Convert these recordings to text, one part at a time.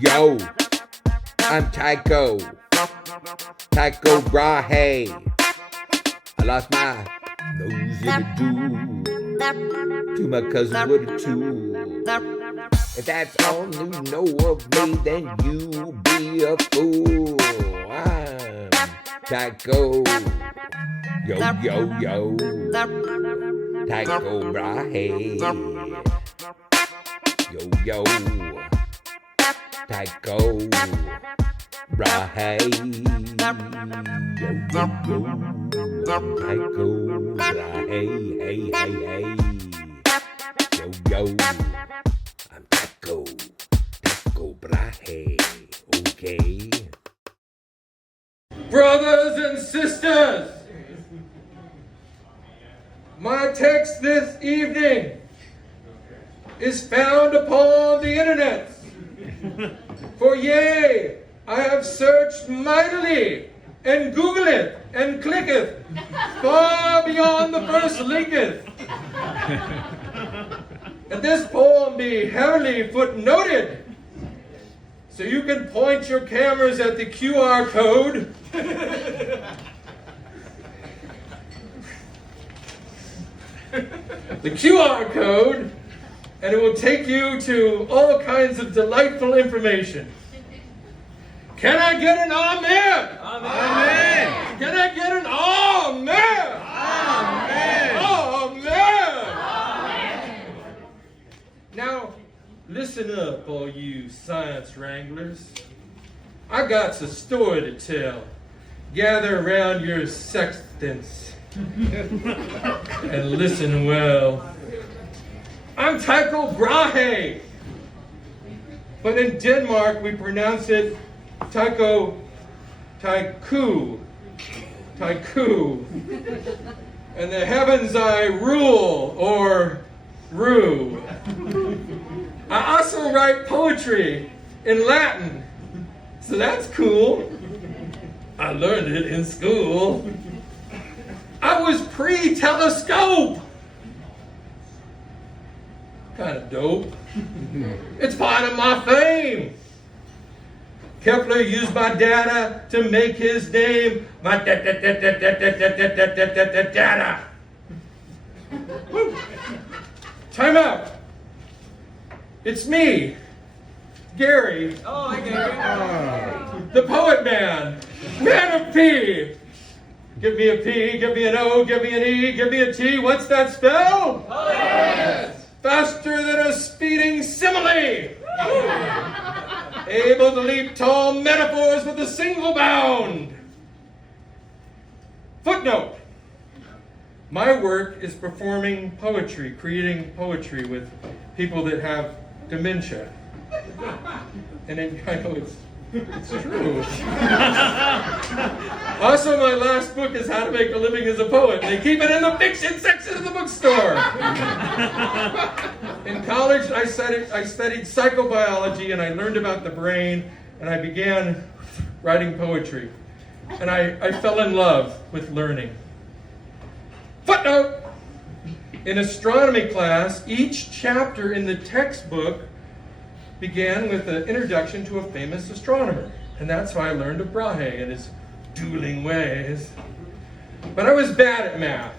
Yo, I'm Tycho. Tycho Brahe. I lost my nose in a duel to my cousin with a tool. If that's all you know of me, then you be a fool. I'm Tycho. Yo, yo, yo. Tycho Brahe. Yo, yo. Tycho Brahe. Yo, yo, yo. Tycho Brahe. Hey, hey, hey. Yo, yo. I'm Tycho Brahe. Okay. Brothers and sisters, my text this evening is found upon the internet. For yea, I have searched mightily, and Googleth, and clicketh, far beyond the first linketh. And this poem be heavily footnoted, so you can point your cameras at the QR code. The QR code, and it will take you to all kinds of delightful information. Can I get an amen? Amen. Can I get an amen? Amen. Amen. Now, listen up, all you science wranglers. I got a story to tell. Gather around your sextants and listen well. I'm Tycho Brahe, but in Denmark we pronounce it Tycho. And the heavens I rule, or rue. I also write poetry in Latin, so that's cool. I learned it in school. I was pre-telescope. Kind of dope. It's part of my fame. Kepler used my data to make his name. My data. Time out. It's me, Gary. Oh, hi, Gary. The poet man. Man of P. Give me a P, give me an O, give me an E, give me a T. What's that spell? Yes. Faster than a speeding simile. Able to leap tall metaphors with a single bound. Footnote. My work is performing poetry, creating poetry with people that have dementia. And I know it's true. Also, my last book is How to Make a Living as a Poet. They keep it in the fiction section of the bookstore. In college, I studied psychobiology, and I learned about the brain, and I began writing poetry. And I fell in love with learning. Footnote! In astronomy class, each chapter in the textbook began with an introduction to a famous astronomer. And that's how I learned of Brahe and his dueling ways. But I was bad at math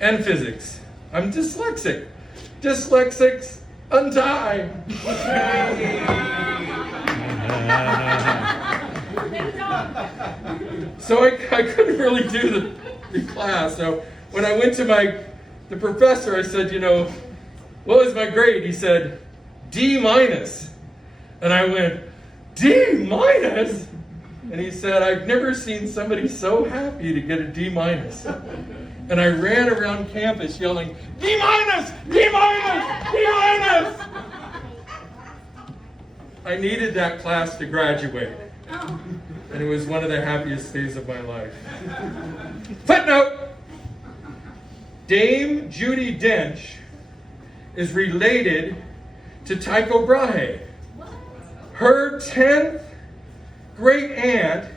and physics. I'm dyslexic. Dyslexics untie. So I couldn't really do the class. So when I went to the professor, I said, what was my grade? He said, D-. And I went, D-? And he said, I've never seen somebody so happy to get a D-. And I ran around campus yelling, D-! D-! D-! I needed that class to graduate. And it was one of the happiest days of my life. Footnote! Dame Judi Dench is related to Tycho Brahe. Her 10th great aunt,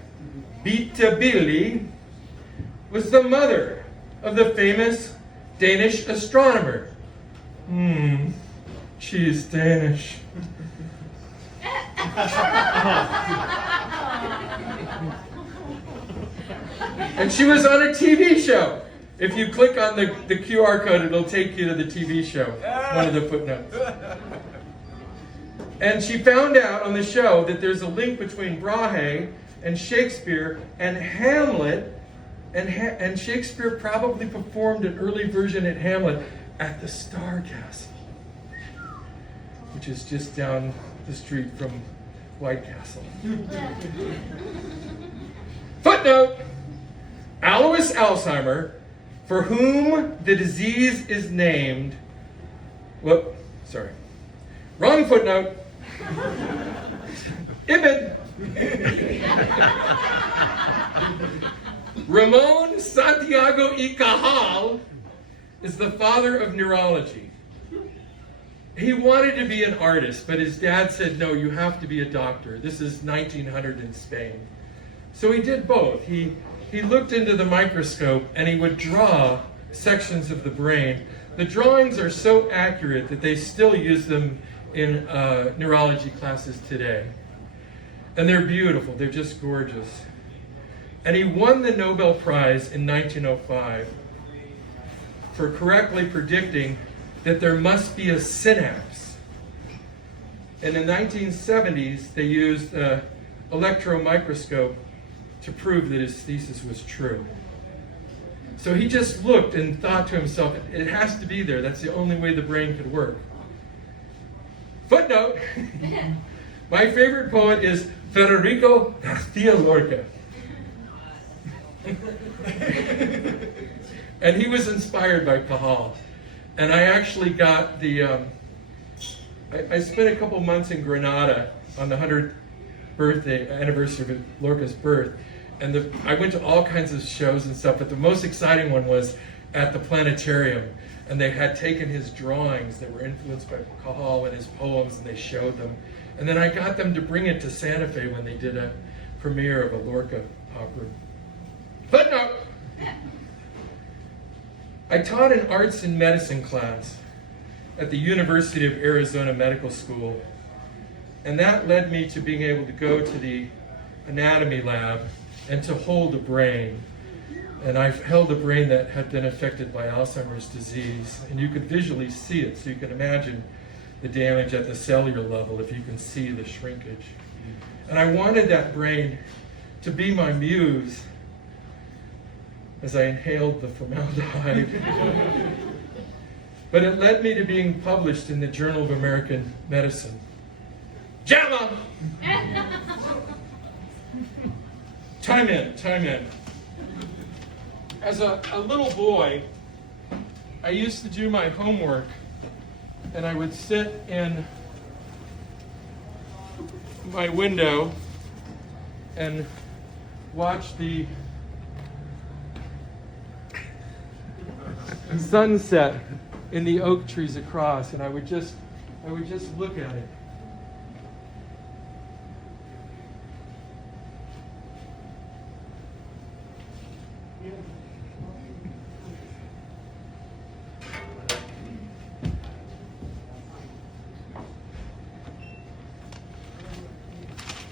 Bita Billy, was the mother of the famous Danish astronomer. She is Danish. And she was on a TV show. If you click on the QR code, it'll take you to the TV show, one of the footnotes. And she found out on the show that there's a link between Brahe and Shakespeare and Hamlet, and Shakespeare probably performed an early version at Hamlet at the Star Castle, which is just down the street from White Castle. Footnote: Alois Alzheimer, for whom the disease is named, wrong footnote. Ibid. Ramon Santiago y Cajal is the father of neurology. He wanted to be an artist, but his dad said, no, you have to be a doctor. This is 1900 in Spain. So he did both. He looked into the microscope and he would draw sections of the brain. The drawings are so accurate that they still use them in neurology classes today. And they're beautiful, they're just gorgeous. And he won the Nobel Prize in 1905 for correctly predicting that there must be a synapse. In the 1970s, they used an electron microscope to prove that his thesis was true. So he just looked and thought to himself, it has to be there. That's the only way the brain could work. Footnote, my favorite poet is Federico Garcia Lorca. And he was inspired by Cajal. And I actually got the, I spent a couple months in Granada on the 100th anniversary of Lorca's birth. And I went to all kinds of shows and stuff, but the most exciting one was at the planetarium. And they had taken his drawings that were influenced by Cajal and his poems, and they showed them. And then I got them to bring it to Santa Fe when they did a premiere of a Lorca opera. Footnote! I taught an arts and medicine class at the University of Arizona Medical School, and that led me to being able to go to the anatomy lab and to hold a brain. And I held a brain that had been affected by Alzheimer's disease, and you could visually see it, so you can imagine the damage at the cellular level if you can see the shrinkage. And I wanted that brain to be my muse as I inhaled the formaldehyde. But it led me to being published in the Journal of American Medicine. JAMA! Time in. As a little boy, I used to do my homework, and I would sit in my window and watch the sunset in the oak trees across, and I would just look at it.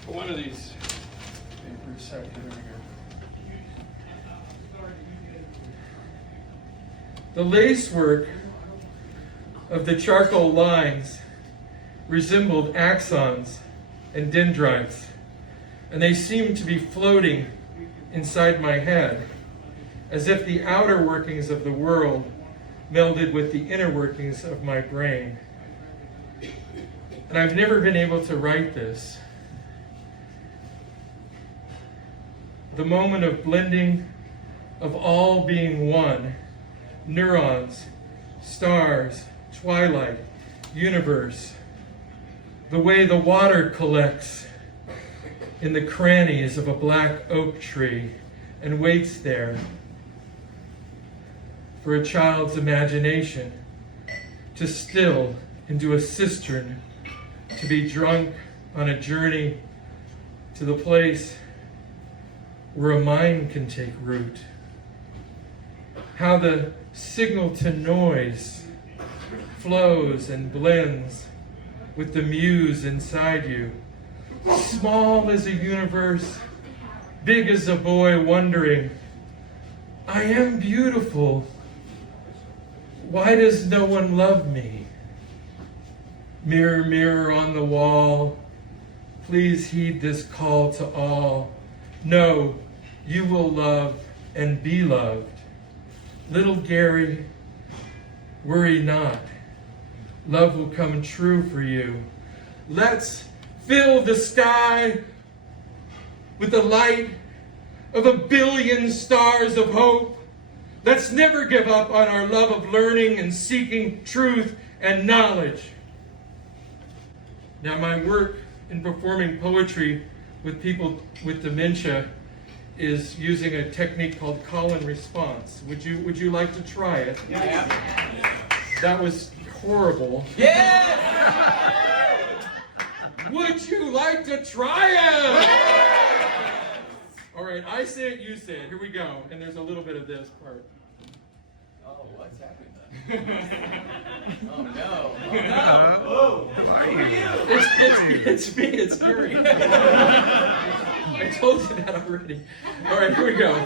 One of these papers, there we go. The lacework of the charcoal lines resembled axons and dendrites, and they seemed to be floating inside my head, as if the outer workings of the world melded with the inner workings of my brain. And I've never been able to write this. The moment of blending of all being one, neurons, stars, twilight, universe, the way the water collects in the crannies of a black oak tree and waits there for a child's imagination to still into a cistern, to be drunk on a journey to the place where a mind can take root. How the signal to noise flows and blends with the muse inside you, Small as a universe, big as a boy wondering, I am beautiful. Why does no one love me? Mirror, mirror on the wall, please heed this call to all. No, you will love and be loved. Little Gary, worry not. Love will come true for you. Let's fill the sky with the light of a billion stars of hope. Let's never give up on our love of learning and seeking truth and knowledge. Now, my work in performing poetry with people with dementia is using a technique called call and response. Would you like to try it? Yeah. That was horrible. Yes! Would you like to try it? All right, I say it, you say it. Here we go. And there's a little bit of this part. Oh, what's happening? Oh no! Oh no! Oh, who are you? It's me. It's Gary. I told you that already. All right, here we go.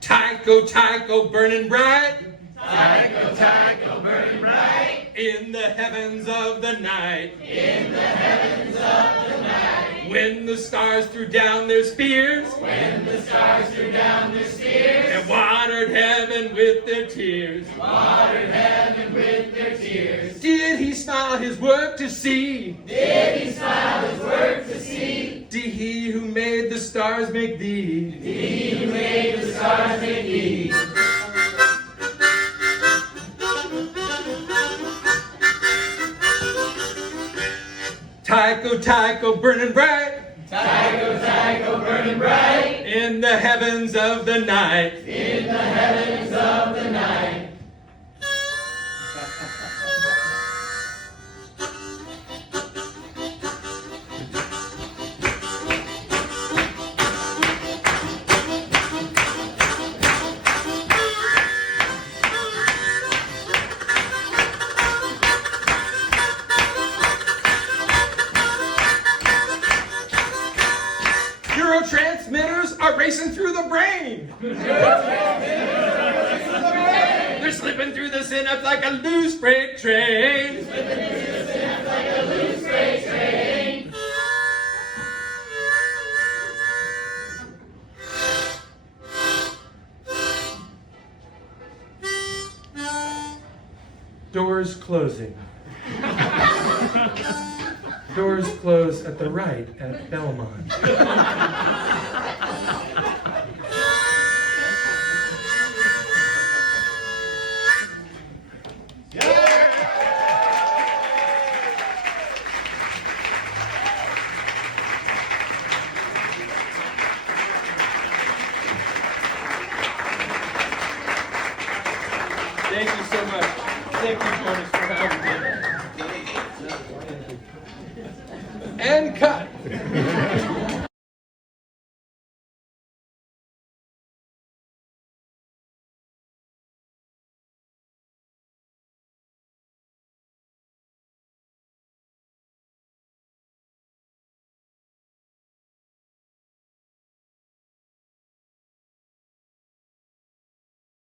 Tycho, Tycho, burning bright. Tycho, Tycho, burning bright. In the heavens of the night. In the heavens of the night. When the stars threw down their spears. When the stars threw down their spears. And watered heaven with their tears. Watered heaven with their tears. Did he smile his work to see? Did he smile his work to see? Did he who made the stars make thee? Did he who made the stars make thee? Tycho, Tycho, burning bright. Tycho, Tycho, burning bright. In the heavens of the night. In the heavens of the night. Neurotransmitters are racing through the brain. They're slipping through the synapse like a loose freight train. Doors closing. Doors close at the right at Belmont.